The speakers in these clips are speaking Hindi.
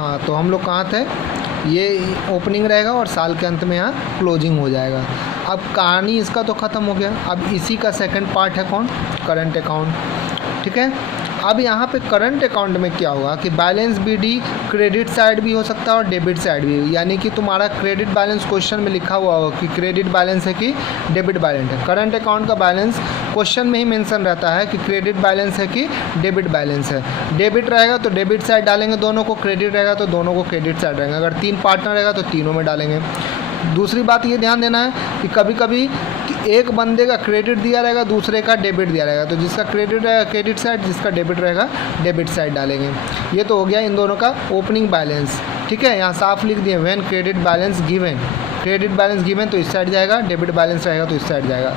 हाँ, तो हम लोग कहाँ थे, ये ओपनिंग रहेगा और साल के अंत में यहाँ क्लोजिंग हो जाएगा। अब कहानी इसका तो ख़त्म हो गया। अब इसी का सेकंड पार्ट है कौन, करंट अकाउंट। ठीक है, अब यहाँ पे करंट अकाउंट में क्या होगा कि बैलेंस बीडी क्रेडिट साइड भी हो सकता है और डेबिट साइड भी, यानी कि तुम्हारा क्रेडिट बैलेंस क्वेश्चन में लिखा हुआ होगा कि क्रेडिट बैलेंस है कि डेबिट बैलेंस है। करंट अकाउंट का बैलेंस क्वेश्चन में ही मेंशन रहता है कि क्रेडिट बैलेंस है कि डेबिट बैलेंस है। डेबिट रहेगा तो डेबिट साइड डालेंगे दोनों को, क्रेडिट रहेगा तो दोनों को क्रेडिट साइड रहेंगे। अगर 3 पार्टनर रहेगा तो तीनों में डालेंगे। दूसरी बात ये ध्यान देना है कि कभी कभी एक बंदे का क्रेडिट दिया रहेगा, दूसरे का डेबिट दिया रहेगा, तो जिसका क्रेडिट रहेगा क्रेडिट साइड, जिसका डेबिट रहेगा डेबिट साइड डालेंगे। ये तो हो गया इन दोनों का ओपनिंग बैलेंस। ठीक है, यहाँ साफ लिख दिए when credit balance given, credit balance given तो इस साइड जाएगा, डेबिट बैलेंस रहेगा तो इस साइड जाएगा।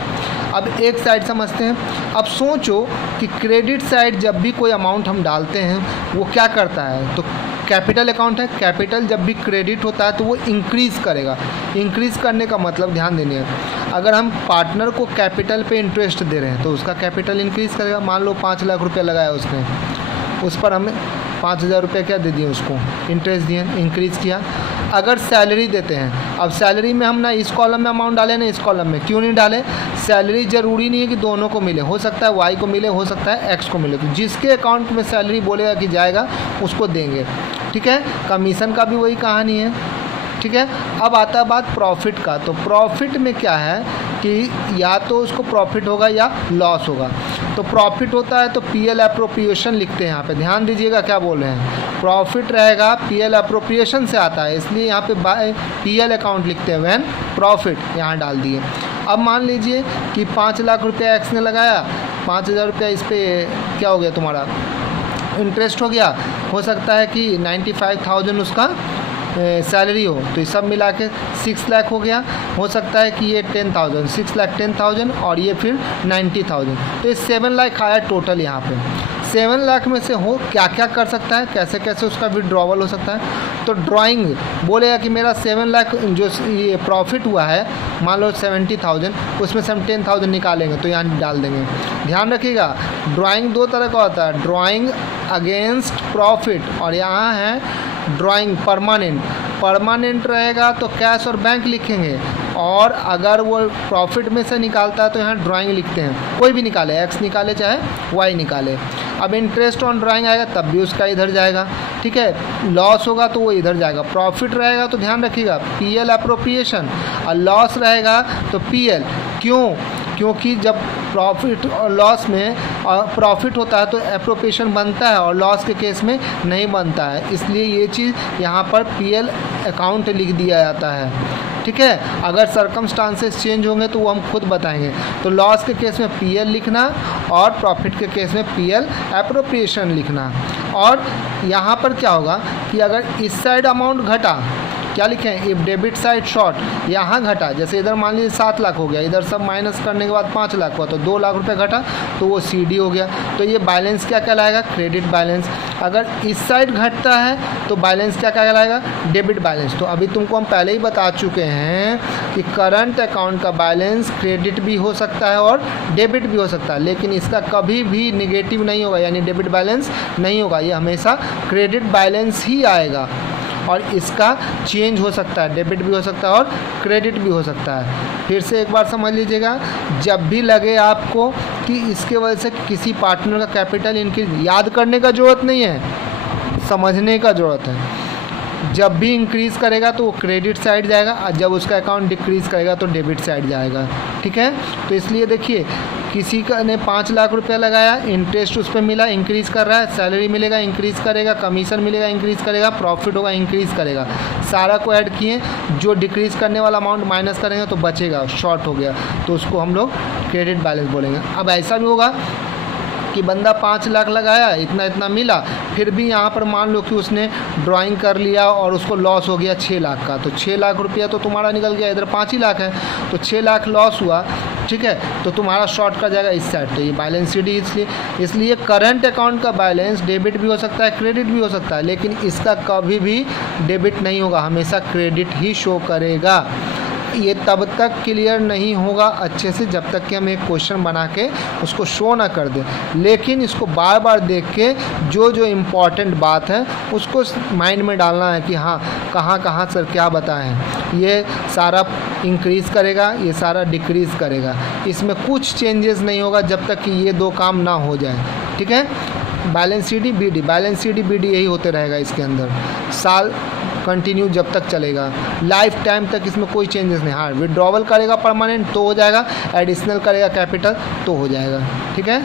अब एक साइड समझते हैं। अब सोचो कि क्रेडिट साइड जब भी कोई अमाउंट हम डालते हैं वो क्या करता है, तो कैपिटल अकाउंट है, कैपिटल जब भी क्रेडिट होता है तो वो इंक्रीज़ करेगा। इंक्रीज़ करने का मतलब ध्यान देने है, अगर हम पार्टनर को कैपिटल पे इंटरेस्ट दे रहे हैं तो उसका कैपिटल इंक्रीज़ करेगा। मान लो 5 लाख रुपया लगाया उसने, उस पर हमें 5,000 रुपये क्या दे दिए उसको, इंटरेस्ट दिए, इंक्रीज़ किया। अगर सैलरी देते हैं, अब सैलरी में हम ना इस कॉलम में अमाउंट डालें ना इस कॉलम में, क्यों नहीं डालें, सैलरी ज़रूरी नहीं है कि दोनों को मिले, हो सकता है वाई को मिले, हो सकता है एक्स को मिले, तो जिसके अकाउंट में सैलरी बोलेगा कि जाएगा उसको देंगे। ठीक है, कमीशन का भी वही कहानी है। ठीक है, अब आता है बात प्रॉफिट का। तो प्रॉफिट में क्या है कि या तो उसको प्रॉफिट होगा या लॉस होगा। तो प्रॉफिट होता है तो पीएल अप्रोप्रिएशन लिखते हैं यहाँ पे, ध्यान दीजिएगा क्या बोल रहे हैं, प्रॉफिट रहेगा पीएल अप्रोप्रिएशन से आता है, इसलिए यहाँ पे बाय पीएल अकाउंट लिखते हैं व्हेन प्रॉफिट, यहाँ डाल दिए। अब मान लीजिए कि 5 लाख रुपया एक्स ने लगाया, 5,000 रुपया इस पर क्या हो गया तुम्हारा इंटरेस्ट हो गया, हो सकता है कि 95,000 उसका सैलरी हो, तो ये सब मिला के 6 लाख हो गया। हो सकता है कि ये 10,000, 6 लाख 10,000 और ये फिर 90,000, तो ये 7 लाख आया टोटल। यहाँ पे 7 लाख में से हो क्या क्या कर सकता है, कैसे कैसे उसका विड्रॉवल हो सकता है। तो ड्राइंग बोलेगा कि मेरा 7 लाख जो ये प्रॉफिट हुआ है, मान लो 70,000, उसमें से हम 10,000 निकालेंगे तो यहाँ डाल देंगे। ध्यान रखिएगा, ड्राइंग 2 तरह का होता है, ड्राइंग अगेंस्ट प्रॉफिट और यहाँ है ड्राइंग परमानेंट। परमानेंट रहेगा तो कैश और बैंक लिखेंगे, और अगर वो प्रॉफिट में से निकालता है तो यहाँ ड्राइंग लिखते हैं, कोई भी निकाले, एक्स निकाले चाहे वाई निकाले। अब इंटरेस्ट ऑन ड्राइंग आएगा तब भी उसका इधर जाएगा। ठीक है, लॉस होगा तो वो इधर जाएगा। प्रॉफिट रहेगा तो ध्यान रखिएगा पीएल अप्रोप्रिएशन, और लॉस रहेगा तो पीएल। क्यों, क्योंकि जब प्रॉफिट और लॉस में प्रॉफिट होता है तो एप्रोप्रिएशन बनता है और लॉस के केस में नहीं बनता है, इसलिए ये चीज़ यहाँ पर पीएल अकाउंट लिख दिया जाता है। ठीक है, अगर सर्कमस्टांसेस चेंज होंगे तो वो हम खुद बताएंगे। तो लॉस के केस में पीएल लिखना और प्रॉफिट के केस में पीएल एप्रोप्रिएशन लिखना। और यहाँ पर क्या होगा कि अगर इस साइड अमाउंट घटा, क्या लिखें, इफ डेबिट साइड शॉर्ट, यहाँ घटा, जैसे इधर मान लीजिए 7 लाख हो गया, इधर सब माइनस करने के बाद 5 लाख हुआ तो 2 लाख रुपए घटा, तो वो सीडी हो गया। तो ये बैलेंस क्या कहलाएगा, क्रेडिट बैलेंस। अगर इस साइड घटता है तो बैलेंस क्या कहलाएगा, डेबिट बैलेंस। तो अभी तुमको हम पहले ही बता चुके हैं कि करंट अकाउंट का बैलेंस क्रेडिट भी हो सकता है और डेबिट भी हो सकता है, लेकिन इसका कभी भी निगेटिव नहीं होगा, यानी डेबिट बैलेंस नहीं होगा, ये हमेशा क्रेडिट बैलेंस ही आएगा। और इसका चेंज हो सकता है, डेबिट भी हो सकता है और क्रेडिट भी हो सकता है। फिर से एक बार समझ लीजिएगा, जब भी लगे आपको कि इसके वजह से किसी पार्टनर का कैपिटल इंक्रीज, याद करने का ज़रूरत नहीं है, समझने का ज़रूरत है। जब भी इंक्रीज़ करेगा तो वो क्रेडिट साइड जाएगा, और जब उसका अकाउंट डिक्रीज़ करेगा तो डेबिट साइड जाएगा। ठीक है, तो इसलिए देखिए किसी का ने 5 लाख रुपया लगाया, इंटरेस्ट उस पर मिला, इंक्रीज़ कर रहा है, सैलरी मिलेगा इंक्रीज़ करेगा, कमीशन मिलेगा इंक्रीज़ करेगा, प्रॉफिट होगा इंक्रीज़ करेगा, सारा को ऐड किए, जो डिक्रीज़ करने वाला अमाउंट माइनस करेंगे तो बचेगा, शॉर्ट हो गया, तो उसको हम लोग क्रेडिट बैलेंस बोलेंगे। अब ऐसा भी होगा कि बंदा 5 लाख लगाया, इतना इतना मिला, फिर भी यहाँ पर मान लो कि उसने ड्राइंग कर लिया और उसको लॉस हो गया 6 लाख का, तो 6 लाख रुपया तो तुम्हारा निकल गया, इधर 5 ही लाख है, तो 6 लाख लॉस हुआ। ठीक है, तो तुम्हारा शॉर्ट का जाएगा इस साइड, तो ये बैलेंस शीट ही इसलिए करंट अकाउंट का बैलेंस डेबिट भी हो सकता है, क्रेडिट भी हो सकता है, लेकिन इसका कभी भी डेबिट नहीं होगा, हमेशा क्रेडिट ही शो करेगा। ये तब तक क्लियर नहीं होगा अच्छे से जब तक कि हम एक क्वेश्चन बना के उसको शो ना कर दें, लेकिन इसको बार बार देख के जो जो इम्पॉर्टेंट बात है उसको माइंड में डालना है कि हाँ कहाँ कहाँ सर क्या बताए हैं। ये सारा इंक्रीज़ करेगा, ये सारा डिक्रीज़ करेगा, इसमें कुछ चेंजेस नहीं होगा जब तक कि ये दो काम ना हो जाए। ठीक है, balance C D B D, balance C D B D यही होते रहेगा इसके अंदर, साल कंटिन्यू जब तक चलेगा, लाइफ टाइम तक इसमें कोई चेंजेस नहीं। हाँ विड्रॉवल करेगा परमानेंट तो हो जाएगा, एडिशनल करेगा कैपिटल तो हो जाएगा। ठीक है।